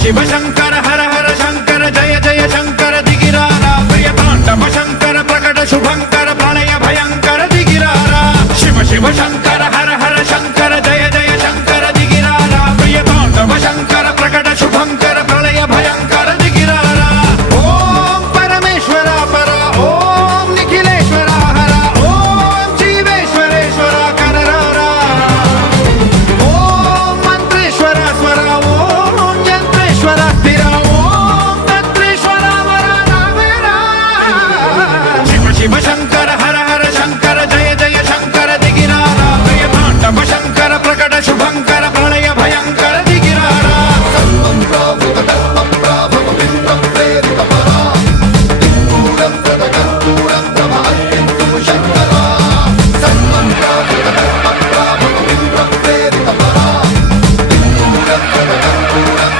शिव शंकर हर हर शंकर जय जय शंकर दिगिरारा प्रिय तांडव शंकर प्रकट शुभंकर प्रलय भयंकर दिगिरारा शिव शिव शंकर हर हर शंकर जय जय शंकर दिगिरारा प्रिय तांडव शंकर प्रकट शुभंकर प्रलय भयंकर दिगिरारा ओम परमेश्वरा परा ओम निखिलेश्वरा हरा ओम जीवेश्वरेश्वरा कररारा ओम मंत्रेश्वरा स्वरा ओम यंत्रेश्वरा